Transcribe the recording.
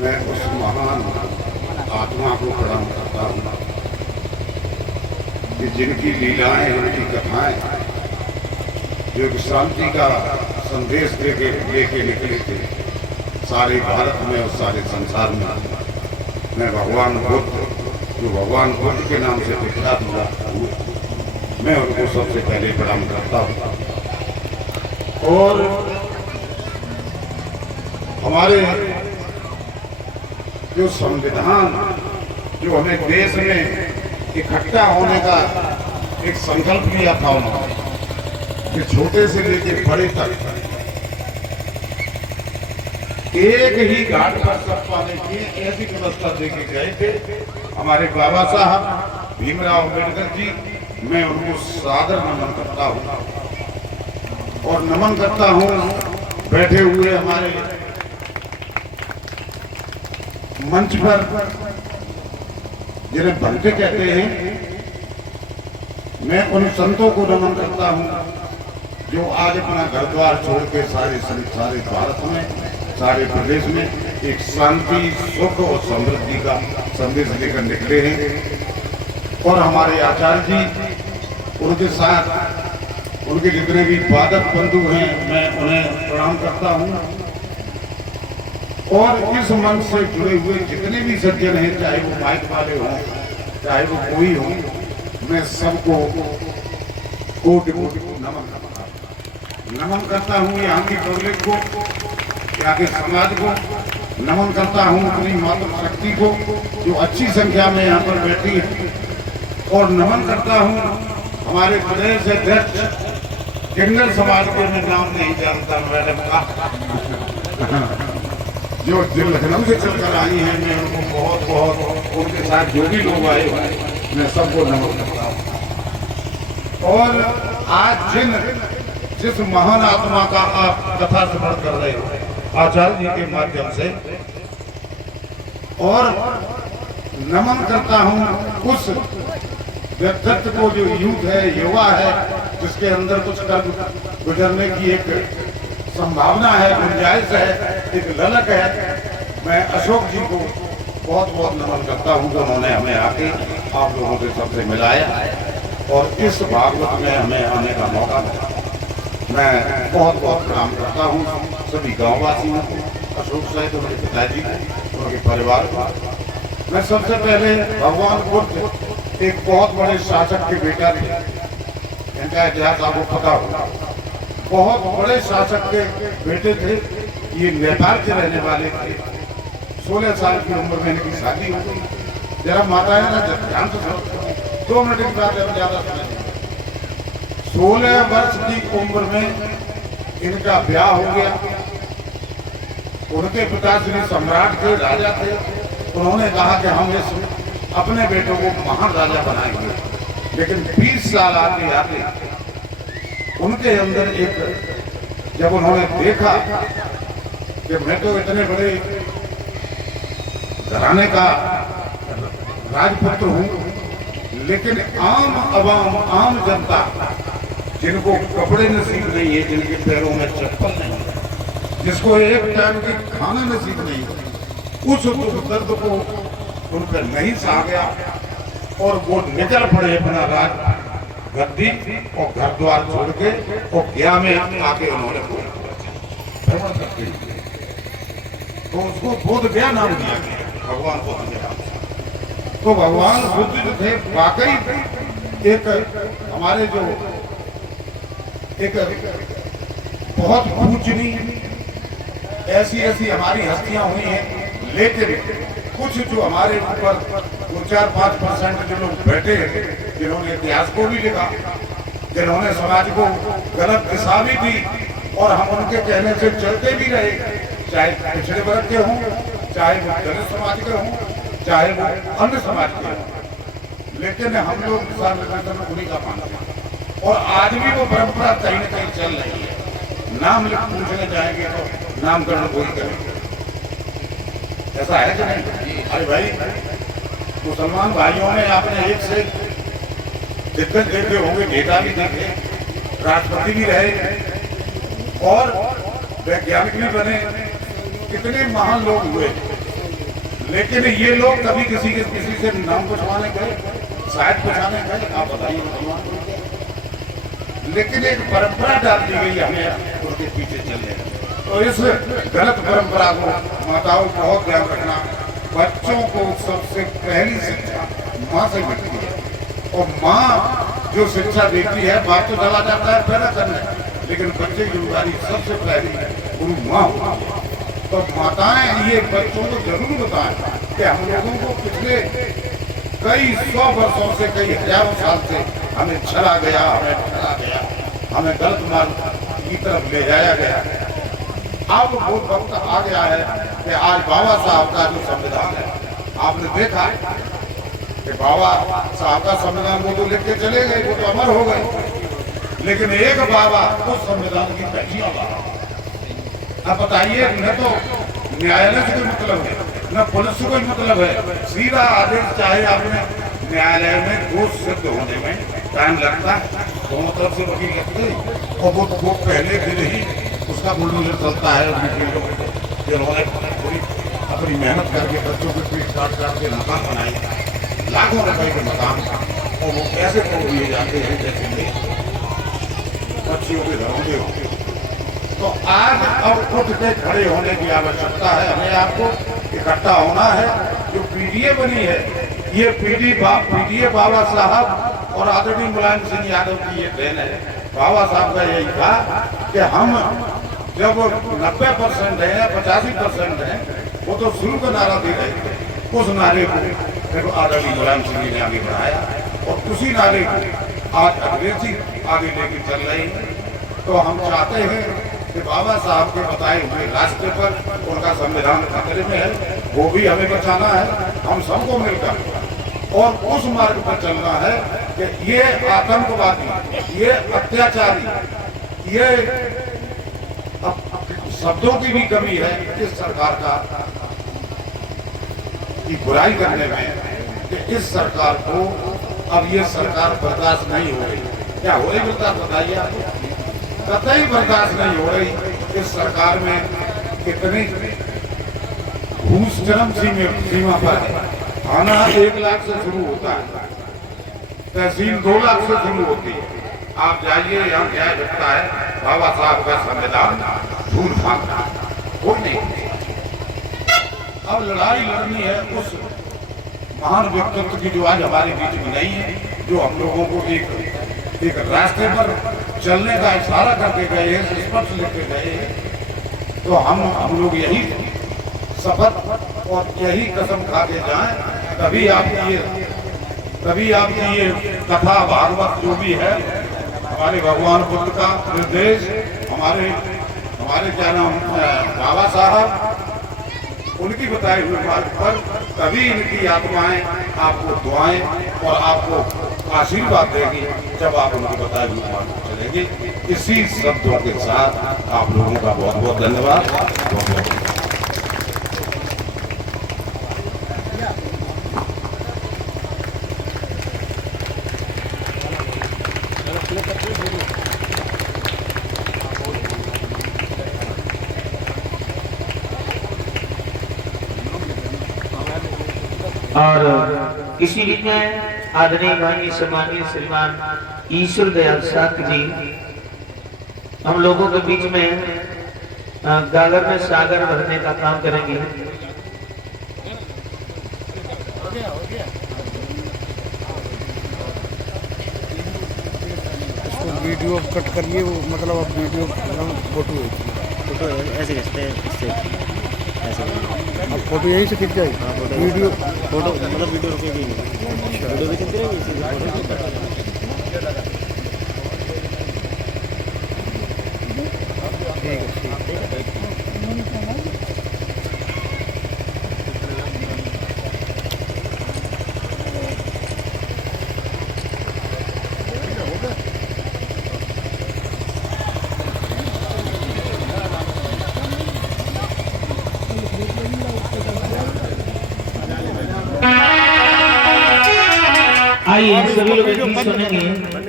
मैं उस महान आत्मा को प्रणाम करता हूँ कि जिनकी लीलाएं, उनकी कथाएं जो एक शांति का संदेश लेके निकले थे सारे भारत में और सारे संसार में। मैं भगवान बुद्ध, जो भगवान बुद्ध के नाम से विख्यात हुआ, मैं उनको सबसे पहले प्रणाम करता हूँ। और हमारे जो संविधान, जो हमें देश में इकट्ठा होने का एक संकल्प लिया था उन्होंने कि छोटे से लेकर बड़े तक एक ही घाट पर सब पाने की ऐसी व्यवस्था देके गए थे हमारे बाबा साहब भीमराव अम्बेडकर जी। मैं उनको सादर नमन करता हूँ और नमन करता हूँ बैठे हुए हमारे मंच पर जिन्हें भक्ति कहते हैं। मैं उन संतों को नमन करता हूँ जो आज अपना घर द्वार छोड़ के सारे भारत में, सारे प्रदेश में एक शांति, सुख और समृद्धि का संदेश लेकर निकले हैं। और हमारे आचार्य जी, उनके साथ उनके जितने भी वादक बंधु हैं, मैं उन्हें प्रणाम करता हूँ। और इस मंच से जुड़े हुए जितने भी सज्जन हैं, चाहे वो माइक वाले हों, चाहे वो कोई हो, मैं सबको कोटि कोटि नमन करता हूँ। यहाँ की पब्लिक को, यहाँ के समाज को नमन करता हूँ, अपनी मातृशक्ति को जो अच्छी संख्या में यहाँ पर बैठी है। और नमन करता हूँ हमारे प्रदेश अध्यक्ष किन्नर समाज के, मैं नाम नहीं जानता मैडम का, जो लखनऊ से चलकर आई हैं। मैं उनको बहुत बहुत, उनके साथ जो भी लोग आए हुए, मैं सबको नमन करता हूँ। और आज जिस महान आत्मा का आप कथा श्रवण कर रहे हो आचार्य जी के माध्यम से, और नमन करता हूँ उस व्यक्तित्व को जो यूथ है, युवा है, जिसके अंदर कुछ कर गुजरने की एक संभावना है, गुंजाइश है, एक ललक है। मैं अशोक जी को बहुत बहुत नमन करता हूँ कि उन्होंने हमें आके आप लोगों के सबसे मिलाया और इस भागवत में हमें आने का मौका मिला। मैं बहुत बहुत प्रणाम करता हूँ सभी गाँववासियों को, अशोक सहित उनके पिताजी को, उनके परिवार को। मैं सबसे पहले भगवान बुद्ध एक बहुत बड़े शासक के बेटा थे, इनका इतिहास आपको पता होगा। बहुत बड़े शासक के बेटे थे। ये नेपाल के रहने वाले थे। 16 साल की उम्र में इनकी शादी हो गई। जरा माता है ना, जब ध्यान से सुनो, 2 मिनट की बात है, ज्यादा सुनेंगे। 16 वर्ष की उम्र में इनका ब्याह हो गया। उनके पिताश्री सम्राट थे, राजा थे। उन्होंने कहा कि हम इस अपने बेटों को महान राजा बनाएंगे। लेकिन 20 साल आते आते उनके अंदर एक, जब उन्होंने देखा कि मैं तो इतने बड़े घराने का राजपुत्र हूँ, लेकिन आम अवाम, आम जनता, जिनको कपड़े नसीब नहीं है, जिनके पैरों में चप्पल नहीं है, जिसको एक टाइम की खाना नसीब नहीं है, उस दुख दर्द को उन पर नहीं सहा गया और वो निकल पड़े अपना राज गद्दी और घर द्वार छोड़ के, और गया में आके उन्होंने भ्रमण करते हुए, तो उसको बोध गया नाम दिया गया, भगवान बुद्ध के नाम से। तो भगवान बुद्ध जो थे वाकई एक हमारे जो एक बहुत पूजनीय ऐसी हमारी हस्तियां हुई हैं। लेकिन कुछ जो हमारे ऊपर 4-5% जो लोग बैठे हैं, जिन्होंने इतिहास को भी लिखा, जिन्होंने समाज को गलत दिशा भी दी, और हम उनके कहने से चलते भी रहे, चाहे पिछड़े वर्ग के हों, चाहे वो दलित समाज के हों, चाहे वो अन्य समाज के हों, लेकिन हम लोग दिशा निर्देशन उन्हीं का मानते हैं। और आज भी वो परंपरा कहीं न कहीं चल रही है। नाम पूछने जाएंगे तो नामकरण कोई करेंगे, ऐसा है कि नहीं? अरे भाई, मुसलमान भाइयों में आपने एक से दिग्गज देखे होंगे, नेता भी देखे, राष्ट्रपति भी रहे और वैज्ञानिक भी बने, कितने महान लोग हुए। लेकिन ये लोग कभी किसी से नाम पूछवाने गए, शायद पूछाने गए, आप बताइए। लेकिन एक परंपरा डाल दी गई हमें उनके पीछे चलने। तो इस गलत परंपरा को माताओं को बहुत ध्यान रखना। बच्चों को सबसे पहली शिक्षा माँ से मिलती है, और माँ जो शिक्षा देती है, बाप तो चला जाता है पैदा करने, लेकिन बच्चे की जिम्मेदारी सबसे पहली गुरु माँ होती है। तो माताएं ये बच्चों को जरूर बताएं कि हम लोगों को पिछले कई सौ वर्षों से, कई हजारों साल से हमें छला गया, हमें गलत मार्ग की तरफ ले जाया गया। अब वो वक्त आ गया है कि आज बाबा साहब का जो संविधान है, आपने देखा कि बाबा साहब का संविधान वो तो लिख के चले गए, वो तो अमर हो गए, लेकिन एक बाबा उस संविधान की पहली बाबा। अब बताइए, न तो न्यायालय से कोई मतलब है, न पुलिस से कोई मतलब है, सीधा आदेश चाहे आपने न्यायालय में दोष सिद्ध होने में टाइम लगता है, दोनों तरफ से वकील लगते हैं, और वो पहले दिन ही उसका बुलडोजर चलता है। जिन्होंने पूरी अपनी मेहनत करके बच्चों के पीठ काट के मकान बनाए, लाखों रुपए के मकान, और वो कैसे तोड़ दिए जाते हैं जैसे बच्चियों के घरों के होते। तो आज अब उठ के खड़े होने की आवश्यकता है, हमें आपको इकट्ठा होना है। जो पीडीए बनी है, ये पीडीए बाबा साहब और आदरणीय मुलायम सिंह यादव की ये देन है। बाबा साहब का यही था कि हम जब 90% है या 85% है, वो तो शुरू का नारा दे रहे थे, उस नारे को आदरणीय मुलायम सिंह ने आगे बढ़ाया, और उसी नारे को आज अंग्रेजी आगे लेके चल रही है। तो हम चाहते हैं कि बाबा साहब के बताए हुए रास्ते पर उनका संविधान खतरे में है, वो भी हमें बचाना है, हम सबको मिलकर, और उस मार्ग पर चलना है कि ये आतंकवादी, ये अत्याचारी, ये शब्दों की भी कमी है इस सरकार का की बुराई करने में, कि इस सरकार को अब ये सरकार बर्दाश्त नहीं हो रही। क्या हो रही बर्दाश्त बताइए आपको? कतई बर्दाश्त नहीं हो रही। इस सरकार में कितनी घूस चरम सीमा पर है। थाना 1 लाख से शुरू होता है, तहसील 2 लाख से शुरू होती है। आप जाइए, यहाँ क्या दिखता है, बाबा साहब का संविधान धूल फांकता कोई नहीं। अब लड़ाई लड़नी है उस महान व्यक्तित्व की जो आज हमारे बीच में नहीं है, जो हम लोगों को एक रास्ते पर चलने का इशारा करके गए हैं, स्पष्ट लेके गए हैं। तो हम लोग यही शपथ और यही कसम खा के जाएं, तभी आपकी ये कथा भागवत जो भी है, हमारे भगवान बुद्ध का निर्देश, हमारे क्या नाम बाबा साहब, उनकी बताए हुए मार्ग पर, तभी इनकी आत्माएं आपको दुआएं और आपको आशीर्वाद देगी, जब आप उनकी बताए हुए मार्ग पर चलेंगे। इसी शब्दों के साथ आप लोगों का बहुत बहुत धन्यवाद। बहुत बहुत और इसी में आदरणीय भाई सम्मानीय श्रीमान ईश्वर दयाल शाक्य जी हम लोगों के बीच में गागर में सागर भरने का काम करेंगे। इसको वीडियो कट करिए, वो मतलब अब वीडियो फोटो ऐसे खींचते हैं, इससे ऐसे अब फोटो यहीं से खिंच जाएगी। हाँ, वीडियो मतलब वीडियो रुकेगी नहीं, वीडियो भी चलती रहेगी, इसी आइए सभी लोग एक गीत सुनेंगे।